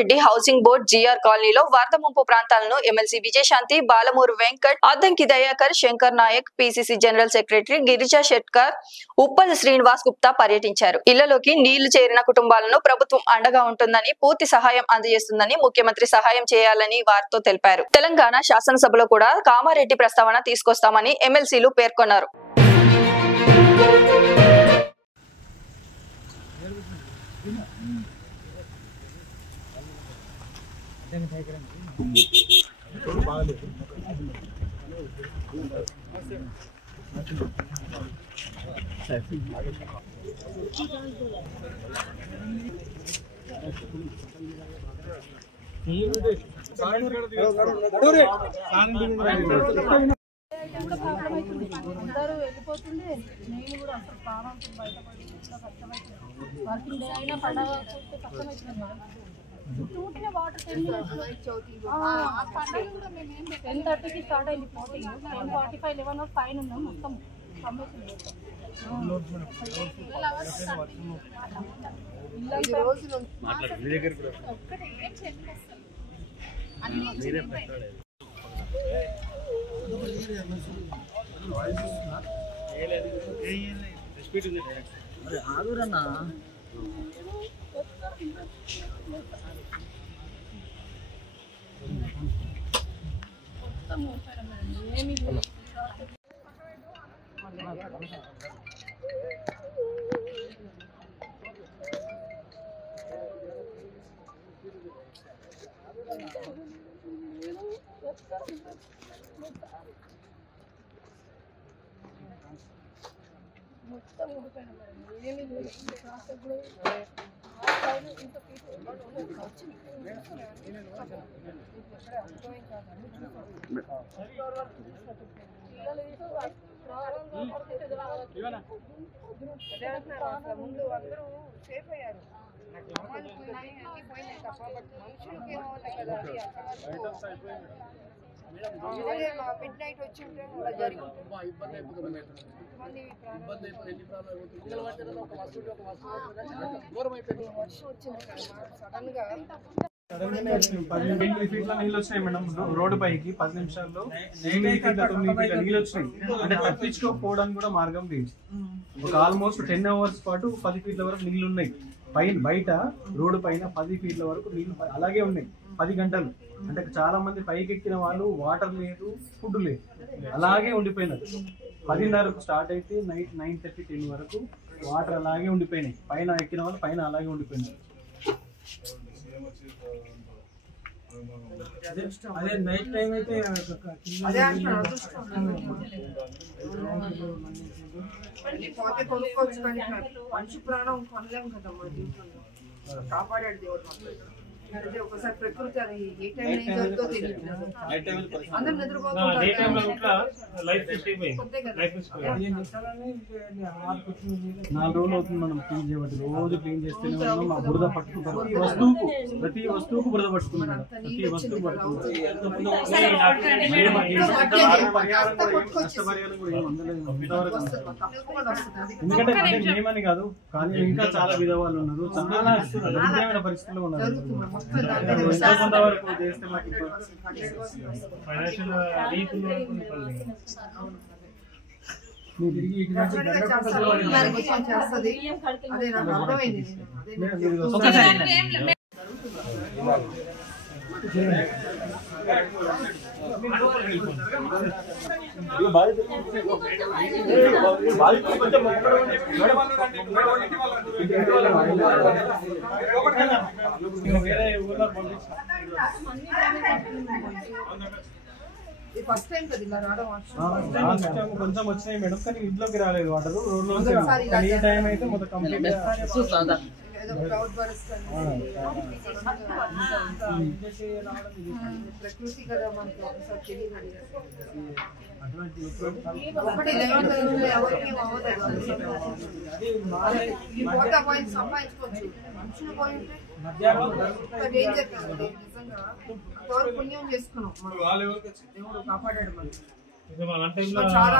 Kamareddy housing board GR కాలనీలో వరద ముంపు ప్రాంతాలను MLC Vijayashanti, Balamuru Venkat, Addanki Dayakar, Shankar Naik, PCC general secretary Girija Shetkar, Uppal Srinivas Gupta పర్యటించారు. ఇళ్లలోకి నీళ్లు చేరిన కుటుంబాలను ప్రభుత్వం అండగా ఉంటుందని, పూర్తి సహాయం అందజేస్తుందని, ముఖ్యమంత్రి సహాయం చేయాలని వారితో తెలిపారు. తెలంగాణ శాసనసభలో కూడా కామారెడ్డి ప్రస్తావన తీసుకొస్తామని ఎమ్మెల్సీలు పేర్కొన్నారు. అందరూ వెళ్ళిపోతుండే నేను కూడా అసలు ప్రాణాంతం బయటపడి కష్టమైంది. వర్కింగ్ డే అయినా పండగ కష్టమవుతుంది. చుట్టూనే వాటర్ 10:30కి స్టార్ట్ అయింది. 10:45, 11 పైన ఉన్నాం. మొత్తం ఆగురన్నా ముందు అందరూ సేఫ్ అయ్యారు. గ్రామాలు పోయినాయి, అన్ని పోయినాయి తప్ప బట్ మనుషులకి ఏమవుతాయి కదా. అదే మిడ్ నైట్ వచ్చి ఉంటే అలా జరిగి వర్షం వచ్చింది సడన్ గా. 8 ఫీట్ల నీళ్ళు వచ్చినాయి మేడం. రోడ్డు పైకి 10 నిమిషాల్లో 8 ఫీట్ల 9 ఫీట్ల నీళ్ళు వచ్చినాయి. అంటే తప్పించుకోకపోవడానికి కూడా మార్గం లేదు. ఒక ఆల్మోస్ట్ 10 అవర్స్ పాటు 10 ఫీట్ల వరకు నీళ్లు ఉన్నాయి. బయట రోడ్డు పైన 10 ఫీట్ల వరకు నీళ్లు అలాగే ఉన్నాయి 10 గంటలు. అంటే చాలా మంది పైకి ఎక్కిన వాళ్ళు వాటర్ లేదు, ఫుడ్ లేదు, అలాగే ఉండిపోయినారు. 10:30కు స్టార్ట్ అయితే నైట్ 9:30, 10 వరకు వాటర్ అలాగే ఉండిపోయినాయి. పైన ఎక్కిన వాళ్ళు పైన అలాగే ఉండిపోయినారు. అదే నైట్ టైం అయితే కొనుక్కోవచ్చు కానీ మనిషి ప్రాణం కొనలేము కదా మా జీవితంలో. కాపాడాడు దేవుడు. అదే ఒకసారి ప్రకృతి అది ఏ టైం జరుగుతుందో తెలియదు. అందరూ నిద్రపోతుంటారు. 4 రోజులు అవుతుంది మనం క్లీన్ చేయబట్టి. రోజు క్లీన్ చేస్తేనే ఉన్నాం. మా బురద పట్టుకుంటాం. ప్రతి వస్తువుకు బురద పట్టుకున్నాం. ప్రతి వస్తువు పట్టుకుంటాం. ఎందుకంటే మేమని కాదు, కానీ ఇంకా చాలా విధవాళ్ళు ఉన్నారు. చాలా దరిద్రమైన పరిస్థితుల్లో ఉన్నారు. కొంతవరకు చేస్తే మాకు తిరిగి కొంచెం వచ్చినాయి మేడం, కానీ ఇంట్లోకి రాలేదు వాటర్. రోడ్లో ఈ టైం అయితే మొత్తం కంప్లీట్ ప్రకృతి కదా మనకి ఒకసారి తెలియదు. సంపాదించుకోవచ్చు. మనుషులు పోయింటే డేంజర్ కదా. నిజంగా అంతవరకు పుణ్యం చేసుకున్నాం. దేవుడు కాపాడాడు మనకి. చాలా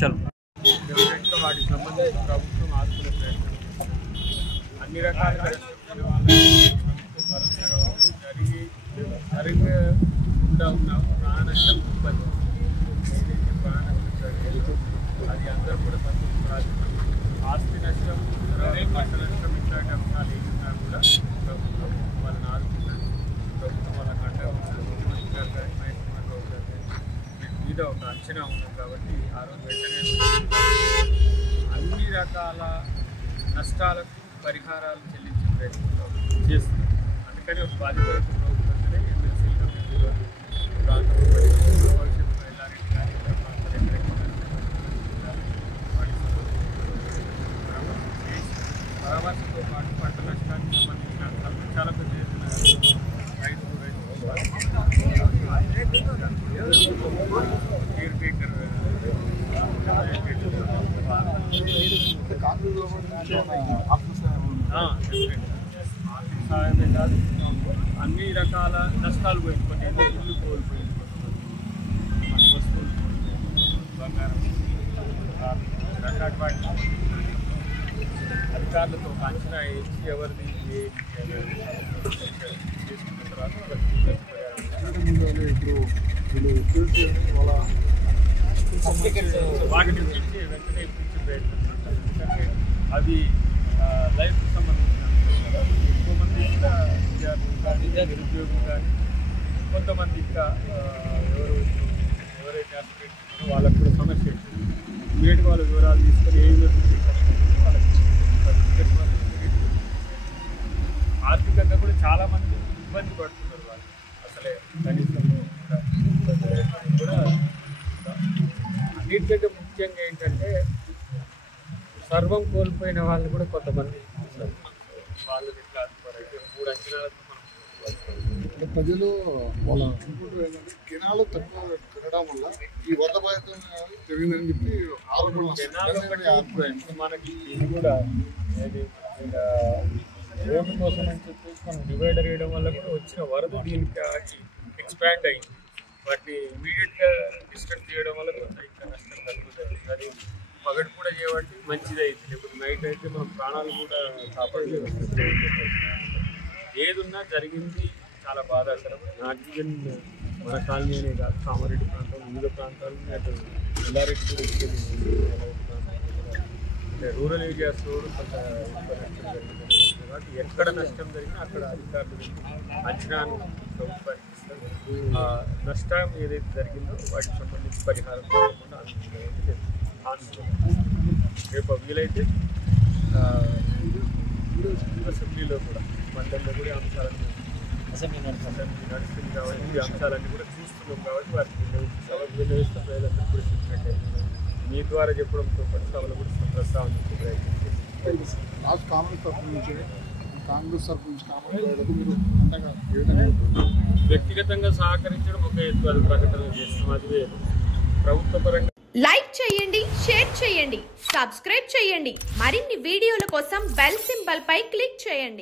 చలో వాటికి సంబంధించి ప్రభుత్వం ఆదుకునే ప్రయత్నం అన్ని రకాలుగా భరోసాగా జరగకుండా ఉన్న ప్రాణ నష్టం ఇబ్బంది ఏదైతే ప్రాణ నష్టం అది అందరూ కూడా సంతోషపడాలి. ఆస్తి నష్టం, పంట నష్టం ఇట్లాంటి అంశాలు ఏమున్నా కూడా ప్రభుత్వం వాళ్ళని ఆదుకుంటుంది. ప్రభుత్వం వాళ్ళకి అండగా ఉంటుంది. ముఖ్యమంత్రి గారు కానీ మహేష్ కుమార్ గౌడ్ గారు మీద ఒక అంచనా ఉన్నాం కాబట్టి ఆ రోజు వెంటనే అన్ని రకాల నష్టాలకు పరిహారాలు చెల్లించే ప్రయత్నం చేస్తున్నాం. అందుకని ఒక బాధ్యత ప్రభుత్వంగానే ఎమ్మెల్సీగా ఈరోజు ప్రాంతంలో భవిష్యత్తులో ఎల్లారెడ్డి కానీ పరామర్శతో పాటు పంట నష్టానికి సంబంధించిన అంశాలు చాలా పెద్ద ఎత్తున రైతు కేర్ టేకర్ ఆర్థిక సహాయమే కాదు, అన్ని రకాల నష్టాలు పోయించుకొని ఇల్లు కోల్పోయింది, మన వస్తువులు బంగారం రకాల అధికారులతో ఒక అంచనా వేసి ఎవరిది చేసుకున్న తర్వాత వాటిని పిలిచి వెంటనే ఇప్పించే ప్రయత్నం చేస్తారు. ఎందుకంటే అవి లైఫ్కి సంబంధించిన ఎక్కువ మంది ఇంకా విద్యార్థులు కానీ నిరుద్యోగులు కానీ కొంతమంది ఇంకా ఎవరైతే అప్డేట్ ఉన్నారో వాళ్ళకు కూడా సమస్య ఇమీడియట్గా వాళ్ళ వివరాలు తీసుకొని ఏ యూనివర్సిటీ వాళ్ళకి ఆర్థికంగా కూడా చాలామంది ఇబ్బంది పడుతున్నారు. వాళ్ళు అసలే కనీసం కూడా అన్నిటికంటే ముఖ్యంగా ఏంటంటే సర్వం కోల్పోయిన వాళ్ళు కూడా కొంతమంది వాళ్ళు ఇట్లా అయితే 3 అంచనాలతో మనం ప్రజలు వాళ్ళ అనుకుంటూ ఏంటంటే కెనాలు తక్కువ తినడం వల్ల ఈ వరద బాధితం జరిగిందని చెప్పి మనకి ఇది కూడా రోడ్డు కోసం అని చెప్పేసి మనం డివైడర్ వేయడం వల్ల కూడా వచ్చిన వరద దీనికి ఎక్స్పాండ్ అయింది. వాటిని ఇమీడియట్గా డిస్టర్బ్ చేయడం వల్ల కొంత ఇంకా నష్టం తగ్గుతుంది. అది పగటి కూడా చేయబట్టి మంచిది అయింది. లేకపోతే నైట్ అయితే మనం ప్రాణాలు కూడా కాపాడే ఏదున్నా జరిగింది చాలా బాధాకరం. నాకు ఈవెన్ మన కాలనీ అనే కాదు, కామారెడ్డి ప్రాంతం వివిధ ప్రాంతాలు అటు ఎల్లారెడ్డి కూడా అంటే రూరల్ ఏరియాస్లో కొంత ఎక్కువ నష్టం జరిగింది కాబట్టి ఎక్కడ నష్టం జరిగినా అక్కడ అధికారులు అంచనాను ప్రభుత్వానికి ఇస్తారు. ఆ నష్టం ఏదైతే జరిగిందో వాటికి సంబంధించి పరిహారం కాకుండా రేపు వీలైతే అసెంబ్లీలో కూడా మండలిలో కూడా అంశాలను అసెంబ్లీ నడుస్తుంది కాబట్టి ఈ అంశాలన్నీ కూడా చూస్తున్నాం కాబట్టి వాటిని సభకు వినియోగిస్తే ప్రజలందరూ కూడా చెప్పినట్టే మీ ద్వారా చెప్పడంతో పాటు సభలో కూడా ప్రస్తావన ప్రయత్నం చేస్తాం. లాస్ట్ కాంగ్రెస్ తరఫు నుంచి మీరు అంతగా వ్యక్తిగతంగా సహకరించడం ఒక ఎత్తు, అది ప్రకటన చేస్తాం, అది వేరు. ప్రభుత్వ పరంగా లైక్ చేయండి, షేర్ చేయండి, సబ్స్క్రైబ్ చేయండి. మరిన్ని వీడియోల కోసం బెల్ సింబల్ పై క్లిక్ చేయండి.